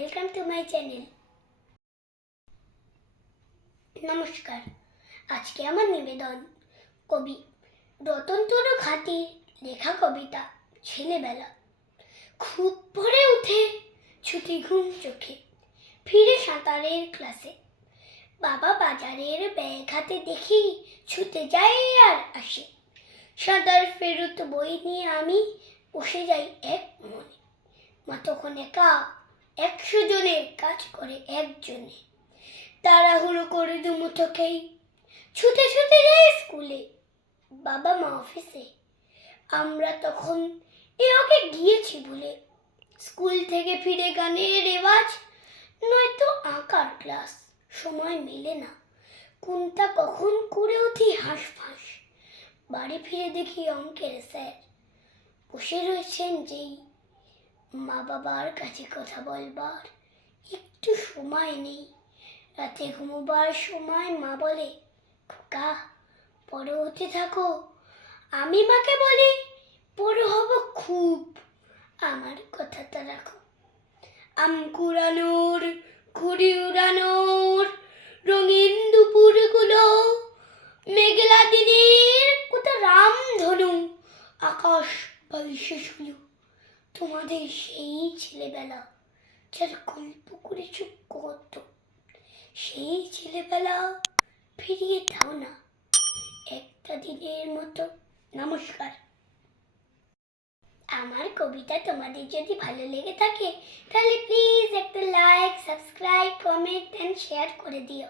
Welcome to my channel নমস্কার। আজকে আমার নিবেদন কবি রতনতনু ঘাটির লেখা কবিতা ছেলেবেলা। খুব ভোরে উঠে ছুটি ঘুম চোখে ফিরে সাঁতারের ক্লাসে। বাবা বাজারের ব্যাগ হাতে দেখি ছুটে যাই আর আসি। সাঁতার ফেরত বই নিয়ে আমি বসে যাই এক মনে। মা তখন একা একশো জনের কাজ করে একজনে। তাড়াহুড়ো করে দুমুঠোকেই ছুটে ছুটে যাই স্কুলে। বাবা মা অফিসে। আমরা তখন এ ওকে গিয়েছি বলে। স্কুল থেকে ফিরে গানের রেওয়াজ, নয়তো আঁকার ক্লাস, সময় মেলে না। কোনটা কখন করে উঠি হাঁসফাঁস। বাড়ি ফিরে দেখি অঙ্কের স্যার। বসে রয়েছেন যেই মা বাবার কাছে কথা বলবার। একটু সময় নেই। রাতে ঘুমোবার সময় মা বলে, খোকা বড় হতে থাকো। আমি মাকে বলি বড় হব খুব। আমার কথাটা রাখো। আম কুড়ানোর, ঘুড়ি উড়ানোর, রঙিন দুপুরগুলো, মেঘলা দিনের কোথা রাম ধনু আকাশ বালিশে শুলো তোমাদের সেই ছেলেবেলা যার গল্প করেছ কত, সেই ছেলেবেলা ফিরিয়ে দাও না। একটা দিনের মতো, নমস্কার। আমার কবিতা তোমাদের যদি ভালো লেগে থাকে, তাহলে প্লিজ একটা like subscribe comment and share করে দিও।